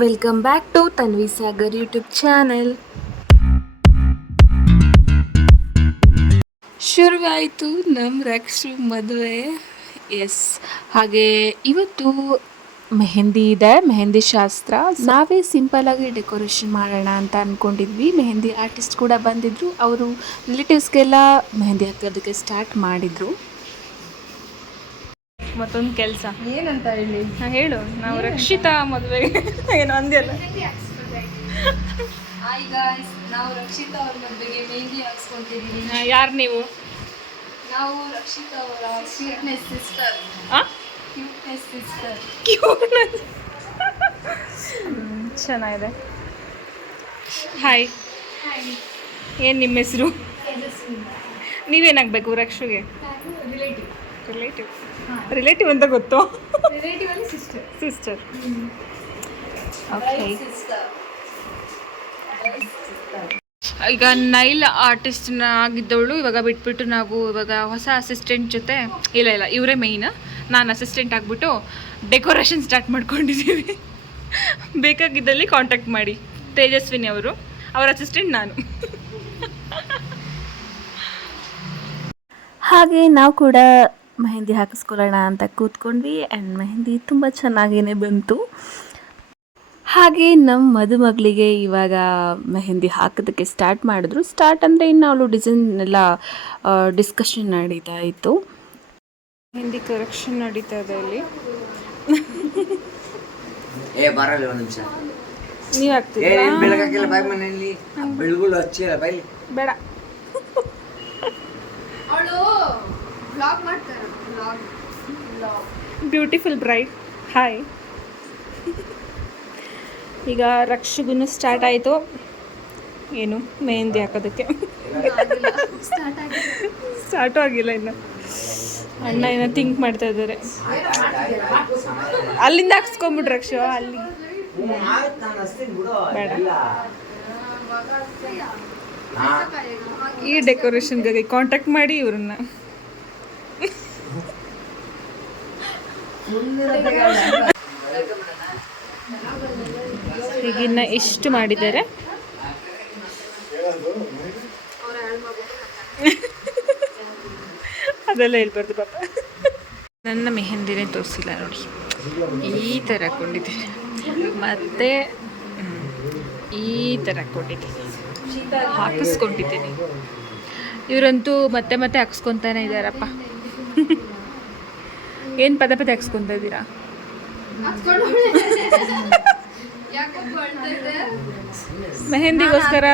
Welcome back to Tanvi Sagar YouTube channel. ಶುರುವಾಯಿತು ನಮ್ಮ ರಕ್ಷು ಮದುವೆ. ಎಸ್, ಹಾಗೆ ಇವತ್ತು ಮೆಹಂದಿ ಇದೆ, ಮೆಹಂದಿ ಶಾಸ್ತ್ರ. ನಾವೇ ಸಿಂಪಲ್ಲಾಗಿ ಡೆಕೋರೇಷನ್ ಮಾಡೋಣ ಅಂತ ಅಂದ್ಕೊಂಡಿದ್ವಿ. ಮೆಹಂದಿ ಆರ್ಟಿಸ್ಟ್ ಕೂಡ ಬಂದಿದ್ದರು. ಅವರು ರಿಲೇಟಿವ್ಸ್ಗೆಲ್ಲ ಮೆಹಂದಿ ಹಾಕೋದಕ್ಕೆ ಸ್ಟಾರ್ಟ್ ಮಾಡಿದರು. ಮತ್ತೊಂದು ಕೆಲಸ ಏನಂತ ಹೇಳಿ ಹೇಳು. ನಾವು ರಕ್ಷಿತಾ ಮದುವೆಗೆ ಏನೋ ಅಂದ್ಯಲ್ಲ. ಹಾಯ್ ಗಾಯ್ಸ್, ನಾವು ರಕ್ಷಿತಾ ಅವ್ರ ಮದುವೆಗೆ ಮೆಹಂದಿ ಹಾಕ್ಸ್ಕೊಂತಿದ್ದೀವಿ. ಯಾರು ನೀವು? ನಾವು ರಕ್ಷಿತಾ ಅವರ ಕ್ಯೂಟ್ನೆಸ್ ಸಿಸ್ಟರ್. Cuteness sister. ಚೆನ್ನಾಗಿದೆ. ಹಾಯ್, ಏನು ನಿಮ್ಮ ಹೆಸರು? ನೀವೇನಾಗಬೇಕು ರಕ್ಷುಗೆ? ರಿಲೇಟಿವ್ ರಿಲೇಟಿವ್ ಅಂತ ಗೊತ್ತು. ರಿಲೇಟಿವ್ ಅಲ್ಲಿ ಸಿಸ್ಟರ್. ಸಿಸ್ಟರ್. ಓಕೆ. ಈಗ ನೈಲ್ ಆರ್ಟಿಸ್ಟ್ನ ಆಗಿದ್ದವಳು ಇವಾಗ ಬಿಟ್ಬಿಟ್ಟು ನಾವು ಇವಾಗ ಹೊಸ ಅಸಿಸ್ಟೆಂಟ್ ಜೊತೆ ಇಲ್ಲ ಇವರೇ ಮೇಯ್ನ್, ನಾನು ಅಸಿಸ್ಟೆಂಟ್ ಆಗಿಬಿಟ್ಟು ಡೆಕೋರೇಷನ್ ಸ್ಟಾರ್ಟ್ ಮಾಡ್ಕೊಂಡಿದ್ದೀವಿ. ಬೇಕಾಗಿದ್ದಲ್ಲಿ ಕಾಂಟ್ಯಾಕ್ಟ್ ಮಾಡಿ. ತೇಜಸ್ವಿನಿ ಅವರು, ಅವರ ಅಸಿಸ್ಟೆಂಟ್ ನಾನು. ಹಾಗೆ ನಾವು ಕೂಡ ಮೆಹಂದಿ ಹಾಕಿಸ್ಕೊಳ್ಳೋಣ ಅಂತ ಕೂತ್ಕೊಂಡ್ವಿ. ಆ್ಯಂಡ್ ಮೆಹಂದಿ ತುಂಬ ಚೆನ್ನಾಗೇ ಬಂತು. ಹಾಗೆ ನಮ್ಮ ಮದುಮಗಳಿಗೆ ಇವಾಗ ಮೆಹಂದಿ ಹಾಕೋದಕ್ಕೆ ಸ್ಟಾರ್ಟ್ ಮಾಡಿದ್ರು. ಸ್ಟಾರ್ಟ್ ಅಂದರೆ ಇನ್ನು ಅವಳು ಡಿಸೈನ್ ಎಲ್ಲ ಡಿಸ್ಕಷನ್ ನಡೀತಾ ಇತ್ತು. ಮೆಹಂದಿ ಕರೆಕ್ಷನ್ ನಡೀತಾ ಇದೆ ಅಲ್ಲಿ. ಬರಲ್ಲ ಒಂದು ನಿಮಿಷ. ನೀವು ಹಾಕ್ತೀರಾ? ಬೆಳಗಾಗಿಲ್ಲ ಬಾಯಿ ಮನೆಯಲ್ಲಿ ಬೆಳಗುಳು ಹಚ್ಚಿಲ್ಲ ಬಾಯಿ. ಬೇಡ, ಅವಳು ವ್ಲಾಗ್ ಮಾಡ್ತಾರೆ. Vlog beautiful bride. ಹಾಯ್. ಈಗ ರಕ್ಷಿಗೂ ಸ್ಟಾರ್ಟ್ ಆಯಿತು ಏನು ಮೆಹಂದಿ ಹಾಕೋದಕ್ಕೆ. ಸ್ಟಾರ್ಟು ಆಗಿಲ್ಲ ಇನ್ನು. ಅಣ್ಣ ಏನೋ ಥಿಂಕ್ ಮಾಡ್ತಾ ಇದ್ದಾರೆ. ಅಲ್ಲಿಂದ ಹಾಕ್ಸ್ಕೊಂಬಿಟ್ರು ರಕ್ಷ. ಅಲ್ಲಿ ಬೇಡ, ಈ ಡೆಕೋರೇಷನ್ಗಾಗಿ ಕಾಂಟ್ಯಾಕ್ಟ್ ಮಾಡಿ ಇವ್ರನ್ನ. ಈಗಿನ್ನ ಎಷ್ಟು ಮಾಡಿದ್ದಾರೆ. ಅದೆಲ್ಲ ಹೇಳ್ಬಾರ್ದು ಪಾಪ. ನನ್ನ ಮೆಹಂದಿನೇ ತೋರಿಸಿಲ್ಲ ನೋಡಿ. ಈ ಥರ ಹಾಕ್ಕೊಂಡಿದ್ದೀನಿ, ಮತ್ತೆ ಈ ಥರ ಹಾಕ್ಕೊಂಡಿದ್ದೀನಿ, ಹಾಕಿಸ್ಕೊಂಡಿದ್ದೀನಿ. ಇವರಂತೂ ಮತ್ತೆ ಮತ್ತೆ ಹಾಕ್ಸ್ಕೊತಾನೆ ಇದ್ದಾರಪ್ಪ. ಏನು ಪದೇ ಪದೇ ಹಾಕ್ಸ್ಕೊತಾ ಇದ್ದೀರಾ? ಮೆಹಂದಿಗೋಸ್ಕರ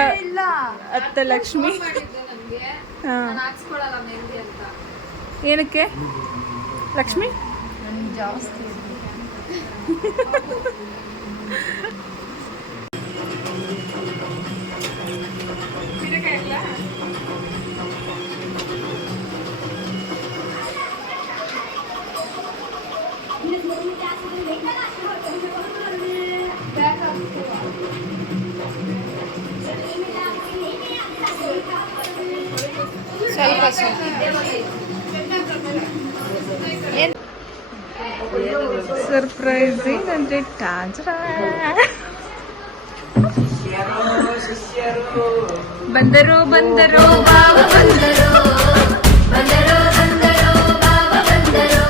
ಅತ್ತ ಲಕ್ಷ್ಮಿ. ಏನಕ್ಕೆ ಲಕ್ಷ್ಮಿ? ಜಾಸ್ತಿ ಸರ್ಪ್ರೈಸ್ ಏನಂದ್ರೆ ಟಾಂಜರ ಬಂದರು ಬಂದರು ಬಾವ ಬಂದರು, ಬಂದರು ಬಂದರು ಬಾವ ಬಂದರು.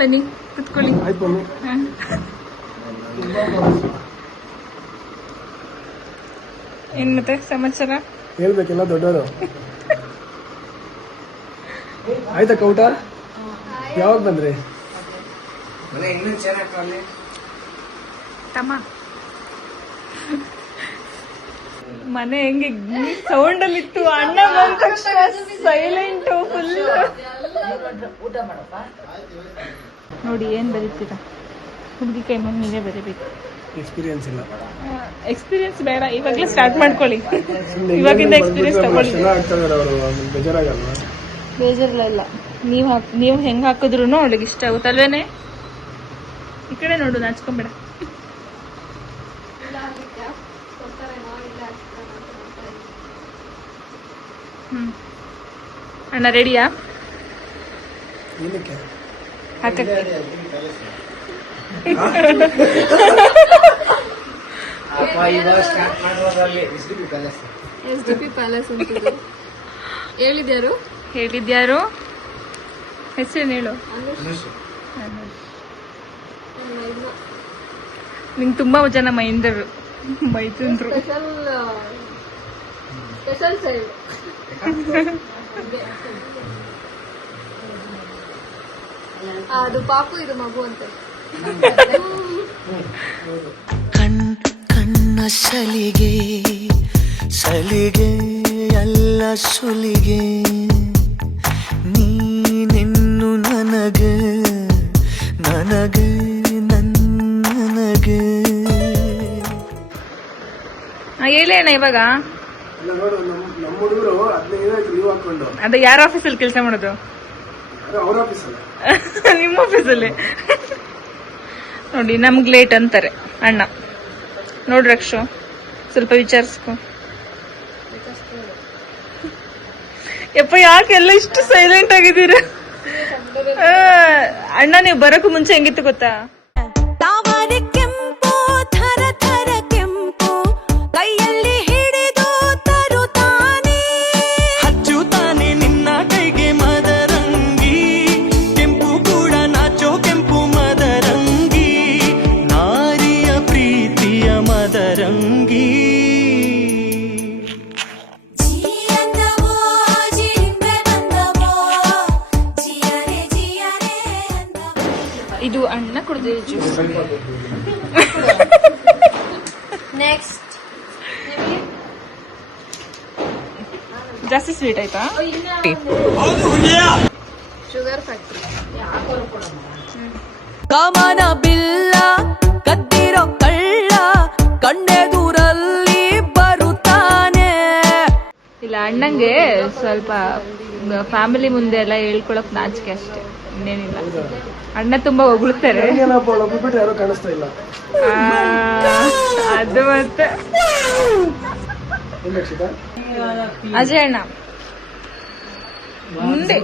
ಬನ್ನಿ ಕುತ್ಕೊಳ್ಳಿ. ಏನ್ ಮತ್ತೆ ಸಮಾಚಾರ ಹೇಳ್ಬೇಕೆಲ್ಲ ದೊಡ್ಡವರು. ಆಯ್ತಾ ಕೌಟ? ಯಾವಾಗ ಬಂದ್ರಿ? ಇನ್ನೂ ಚೆನ್ನಾಗಿ ತಮ್ಮ ಮನೆ ಹೆಂಗೆ ಸೌಂಡಲ್ಲಿತ್ತು. ಅಣ್ಣ ಬಂದ ತಕ್ಷಣ ಸೈಲೆಂಟು ಫುಲ್. ನೋಡಿ ಏನ್ ಬರೀತೀರಾ? ಹುಡುಗಿ ಕೈ ಮೇಲೆ ನೀವೇ ಬರೀಬೇಕು. ಎಕ್ಸ್ಪೀರಿಯನ್ಸ್ ಇಲ್ಲ. ಎಕ್ಸ್ಪೀರಿಯನ್ಸ್ ಬೇಡ, ಇವಾಗಲೇ ಸ್ಟಾರ್ಟ್ ಮಾಡ್ಕೊಳ್ಳಿ. ಇವಾಗಿಂದ ಎಕ್ಸ್ಪೀರಿಯನ್ಸ್ ತಗೊಳ್ಳಿ. ಬೇಜಾರಾಗಲ್ವಾ? ಬೇಜಾರಿಲ್ಲ. ನೀವು ಹೆಂಗೆ ಹಾಕಿದ್ರು ಅವಳಿಗೆ ಇಷ್ಟ ಆಗುತ್ತಲ್ವೇನೆ. ಈ ಕಡೆ ನೋಡು, ನಾಚ್ಕೊಂಬೇಡ. ಅಣ್ಣ ರೆಡಿಯಾ? ಹಾಕಕ್ಕೆ ಅಪ್ಪ ಇವಾಗ ಸ್ಟಾರ್ಟ್ ಮಾಡೋದ್ರಲ್ಲಿ SDP ಪ್ಯಾಲೇಸ್. SDP ಪ್ಯಾಲೇಸ್ ಅಂತಿದೆ. ಹೇಳಿದ್ಯಾರು? ಹೇಳಿದ್ಯಾರು? ಹೆಸರೇನು ಹೇಳು. ನಿಂಗೆ ತುಂಬಾ ಜನ ಮೈಂದರು ಮೈತಂದ್ರು. Special side. ಅದು ಪಾಪು, ಇದು ಮಗು ಅಂತ. ಕಣ್ಣ ಸಲಿಗೆ ಸಲಿಗೆ ಎಲ್ಲ ಸುಲಿಗೆ ನೀನೆನ್ನು ನನಗೆ ನನಗೆ ನನಗೆ ಹೇಳೇಣ ಇವಾಗ. ಇಲ್ಲ ನೋಡು, ನಮ್ಮ ಹುಡುಗರು 15 ದಿನ ಲೀವ್ ಹಾಕೊಂಡು ಅದೇ ಯಾರ ಆಫೀಸಲ್ಲಿ ಕೆಲಸ ಮಾಡೋದು? ಅವ್ರ ಆಫೀಸಲ್ಲ, ನಿಮ್ಮ ಆಫೀಸಲ್ಲಿ. ನೋಡಿ ನಮ್ಗೆ ಲೇಟ್ ಅಂತಾರೆ ಅಣ್ಣ. ನೋಡ್ರಿ ರಕ್ಷು, ಸ್ವಲ್ಪ ವಿಚಾರಿಸ್ಕೊ. ಯಪ್ಪ ಯಾಕೆಲ್ಲ ಇಷ್ಟು ಸೈಲೆಂಟ್ ಆಗಿದ್ದೀರಾ? ಅಣ್ಣ ನೀವು ಬರೋಕ್ಕೂ ಮುಂಚೆ ಹೆಂಗಿತ್ತು ಗೊತ್ತಾ? ತಾವರೆ ಕೆಂಪು ಥರ ಥರ ಕೆಂಪು ಕೈಯಲ್ಲಿ ಹಿಡಿದು ತರುತ್ತಾನೆ. ಹಚ್ಚುತ್ತಾನೆ ನಿನ್ನ ಕೈಗೆ ಮದರಂಗಿ, ಕೆಂಪು ಕೂಡ ನಾಚೋ ಕೆಂಪು ಮದರಂಗಿ, ನಾರಿಯ ಪ್ರೀತಿಯ ಮದರಂಗಿ. ಜಿಯಂದವೋ ಜಿಂಬೆ ಬಂದವೋ ಜಿಯರೆ ಜಿಯರೆ ಅಂದವೋ. ಇದು ಅಣ್ಣ ಕುಡ್ದಿರೋ ಜ್ಯೂಸ್. ನೆಕ್ಸ್ಟ್ ಜಾಸ್ತಿ ಸ್ವೀಟ್ ಆಯ್ತಾ? Sugar factory. ಕಮನ ಬಿಲ್ಲ ಕದ್ದಿರೋ ಕಳ್ಳ ಕಣ್ಣೆದುರಲ್ಲಿ ಬರುತ್ತಾನೆ. ಇಲ್ಲ, ಅಣ್ಣಂಗೆ ಸ್ವಲ್ಪ ಫ್ಯಾಮಿಲಿ ಮುಂದೆ ಎಲ್ಲ ಹೇಳ್ಕೊಳಕ್ ನಾಚಿಕೆ ಅಷ್ಟೇ, ಇನ್ನೇನಿಲ್ಲ. ಅಣ್ಣ ತುಂಬಾ ಹೊಗಳ್ತಾರೆ. ಏನಪ್ಪ ಒಬ್ಬಬಿಟ್ಟು ಯಾರು ಕಾಣಿಸ್ತಾ ಇಲ್ಲ. ಅದು ಮತ್ತೆ ಏನ್ ರಕ್ಷಿತಾ? ಅಜಯ್ ಅಣ್ಣ ಮುಂದೆ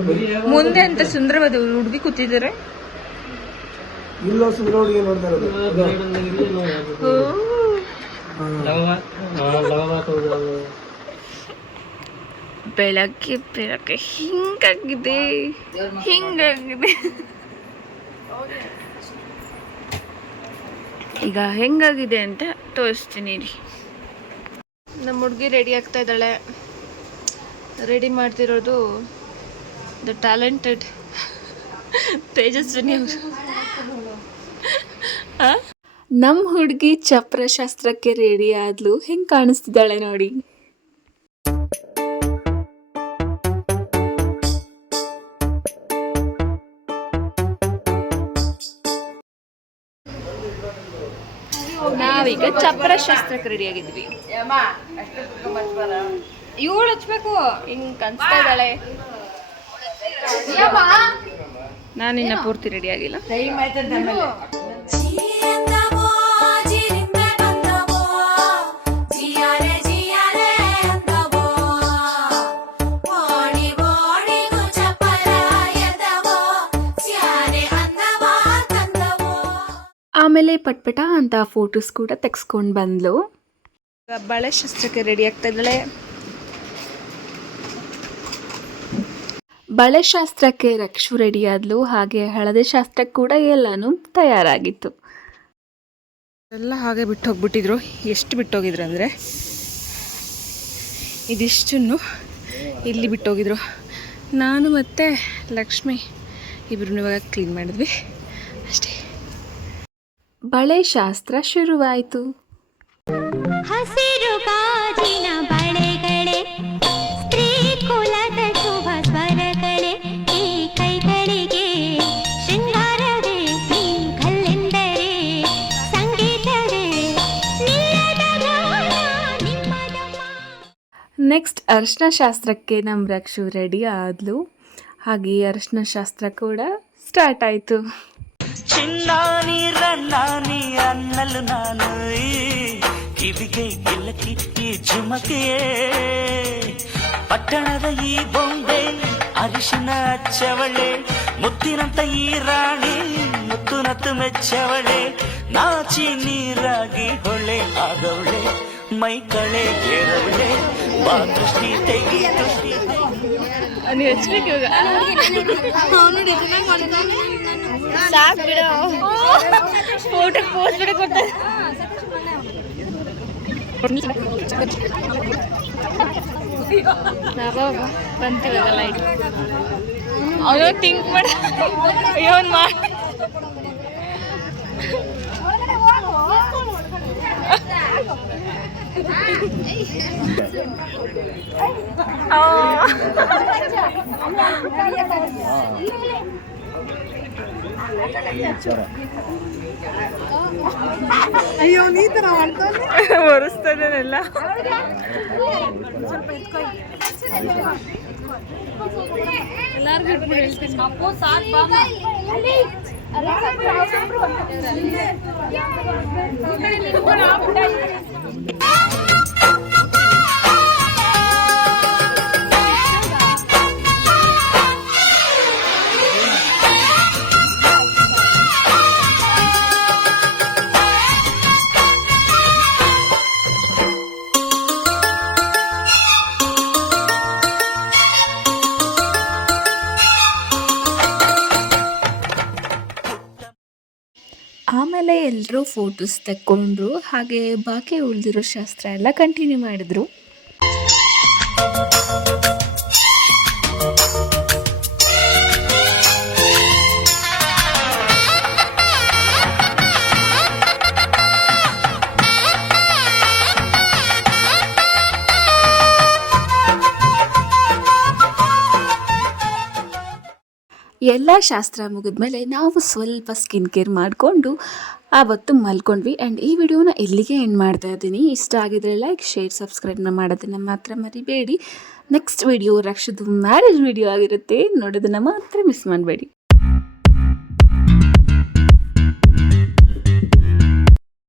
ಮುಂದೆ ಅಂತ ಸುಂದರವಾದ ಹುಡುಗಿ ಕೂತಿದ್ದಾರೆ. ಇಲ್ಲೋ ಸುಂದರ ಹುಡುಗಿ ನೋಡ್ತಾ ಇರೋದು. ಬೆಳಗ್ಗೆ ಬೆಳಗ್ಗೆ ಹಿಂಗಾಗಿದೆ. ಈಗ ಹೆಂಗಾಗಿದೆ ಅಂತ ತೋರಿಸ್ತೀನಿ ರೀ. ನಮ್ಮ ಹುಡುಗಿ ರೆಡಿ ಆಗ್ತಾ ಇದ್ದಾಳೆ. ರೆಡಿ ಮಾಡ್ತಿರೋದು ದ ಟ್ಯಾಲೆಂಟೆಡ್ ತೇಜಸ್ವಿನಿ ಅವರು. ನಮ್ಮ ಹುಡುಗಿ ಚಪ್ರಶಾಸ್ತ್ರಕ್ಕೆ ರೆಡಿ ಆದ್ಲು. ಹೆಂಗ್ ಕಾಣಿಸ್ತಿದ್ದಾಳೆ ನೋಡಿ. ನಾವೀಗ ಚಪ್ರಶಾಸ್ತ್ರಕ್ಕೆ ರೆಡಿ ಆಗಿದ್ವಿ. ಇವಳು ಹಚ್ಬೇಕು. ಹಿಂಗ್ ಕಾಣಿಸ್ತಾ ಇದ್ದಾಳೆ. ನಾನಿನ್ನ ಪೂರ್ತಿ ರೆಡಿ ಆಗಿಲ್ಲ. ಜಿಯಂದವೋ ಜಿಂಬೆ ಬಂದವೋ ಜಿಯರೆ ಜಿಯರೆ ಅಂದವೋ ಓಡಿ ಓಡಿಗೂ ಚಪಲ ಎದವೋ ಸ್ಯಾರೆ ಅಂದವ ತಂದವೋ. ಆಮೇಲೆ ಪಟ್ಪಟ ಅಂತ ಫೋಟೋಸ್ ಕೂಡ ತೆಗ್ಸ್ಕೊಂಡು ಬಂದ್ಲು. ಬಳೆ ಶಾಸ್ತ್ರಕ್ಕೆ ರೆಡಿ ಆಗ್ತಾ ಇದ್ದಾಳೆ. ಬಳೆ ಶಾಸ್ತ್ರಕ್ಕೆ ರಕ್ಷು ರೆಡಿ ಆದ್ಲು. ಹಾಗೆ ಹಳದಿ ಶಾಸ್ತ್ರಕ್ಕೆ ಕೂಡ ಎಲ್ಲಾನು ತಯಾರಾಗಿತ್ತು. ಎಲ್ಲ ಹಾಗೆ ಬಿಟ್ಟು ಹೋಗ್ಬಿಟ್ಟಿದ್ರು. ಎಷ್ಟು ಬಿಟ್ಟೋಗಿದ್ರು ಅಂದರೆ ಇದಿಷ್ಟನ್ನು ಇಲ್ಲಿ ಬಿಟ್ಟೋಗಿದ್ರು. ನಾನು ಮತ್ತು ಲಕ್ಷ್ಮಿ ಇಬ್ಬರು ಇವಾಗ ಕ್ಲೀನ್ ಮಾಡಿದ್ವಿ ಅಷ್ಟೇ. ಬಳೆ ಶಾಸ್ತ್ರ ಶುರುವಾಯಿತು. ಹಸಿರು ಗಾಜಿನ ಬಳೆಗಳೇ ಸ್ತ್ರೀ ಕುಲದ ಶುಭ ಸ್ವರಗಳೇ ಈ ಕೈಗಳಿಗೆ ಶೃಂಗಾರವೇ ಕಲ್ಲೆಂದರೆ ಸಂಗೀತವೇ ನಿಲ್ಲದ ಗಾನ ನಿಮ್ಮದಮ್ಮ. ನೆಕ್ಸ್ಟ್ ಅರಿಶಿನ ಶಾಸ್ತ್ರಕ್ಕೆ ನಮ್ಮ ರಕ್ಷು ರೆಡಿ ಆದ್ಲು. ಹಾಗೆ ಅರಿಶಿನ ಶಾಸ್ತ್ರ ಕೂಡ ಸ್ಟಾರ್ಟ್ ಆಯಿತು. ಚಿನ್ನಾನಿ ರನ್ನಾನಿ ಅನ್ನಲು ನಾನು ಈ ಕಿವಿಗೆ ಗಿಲ್ಲಕಿ ಈ ಝುಮಕೆಯೇ ಪಟ್ಟಣದ ಈ ಬೊಂಬೆ ಅರಿಶಿನ ಹಚ್ಚವಳೆ ಮುತ್ತಿನಂತ ಈ ರಾಣಿ ಮುತ್ತು ನತ್ತು ಮೆಚ್ಚವಳೆ ನಾಚಿ ನೀರಾಗಿ ಹೊಳೆ ಆಗವಳೆ ಮೈ ಕಳೆ ಏರವಳೆ ಬಾ ದೃಷ್ಟಿ ತೆಗಿ ದೃಷ್ಟಿ ನೀವು ಹೆಚ್ಚಬೇಕು ಇವಾಗ ಸಾಕು ಬಿಡ ಫೋಟೋ ಪೋಸ್ಟ್ ಬಿಡ ಕೊಡ್ತಾರೆ ಬಂತಿವಾಗ ಲೈಟ್ ಅವನು ಥಿಂಕ್ ಮಾಡ ಇವನ್ ಮಾಡಿ ಅಯ್ಯೋ ನೀ ತರ ಮಾಡ್ತಾನೆ ಒರೆಸ್ತಾ ಇದ್ದಾನೆಲ್ಲ ಎಲ್ಲಾರ್ಗು ಹೇಳ್ತೀನಿ ಅಪ್ಪು ಸಾಕ್ ಬಾ ಆಮೇಲೆ ಎಲ್ಲರೂ ಫೋಟೋಸ್ ತಕ್ಕೊಂಡ್ರು. ಹಾಗೆ ಬಾಕಿ ಉಳಿದಿರೋ ಶಾಸ್ತ್ರ ಎಲ್ಲ ಕಂಟಿನ್ಯೂ ಮಾಡಿದ್ರು. ಎಲ್ಲ ಶಾಸ್ತ್ರ ಮುಗಿದ್ಮೇಲೆ ನಾವು ಸ್ವಲ್ಪ ಸ್ಕಿನ್ ಕೇರ್ ಮಾಡಿಕೊಂಡು ಆವತ್ತು ಮಲ್ಕೊಂಡ್ವಿ. ಆ್ಯಂಡ್ ಈ ವಿಡಿಯೋನ ಇಲ್ಲಿಗೆ ಎಂಡ್ ಮಾಡ್ತಾ ಇದ್ದೀನಿ. ಇಷ್ಟ ಆಗಿದ್ರೆ ಲೈಕ್, ಶೇರ್, ಸಬ್ಸ್ಕ್ರೈಬ್ನ ಮಾಡೋದನ್ನು ಮಾತ್ರ ಮರಿಬೇಡಿ. ನೆಕ್ಸ್ಟ್ ವಿಡಿಯೋ ರಕ್ಷದು ಮ್ಯಾರೇಜ್ ವಿಡಿಯೋ ಆಗಿರುತ್ತೆ, ನೋಡೋದನ್ನು ಮಾತ್ರ ಮಿಸ್ ಮಾಡಬೇಡಿ.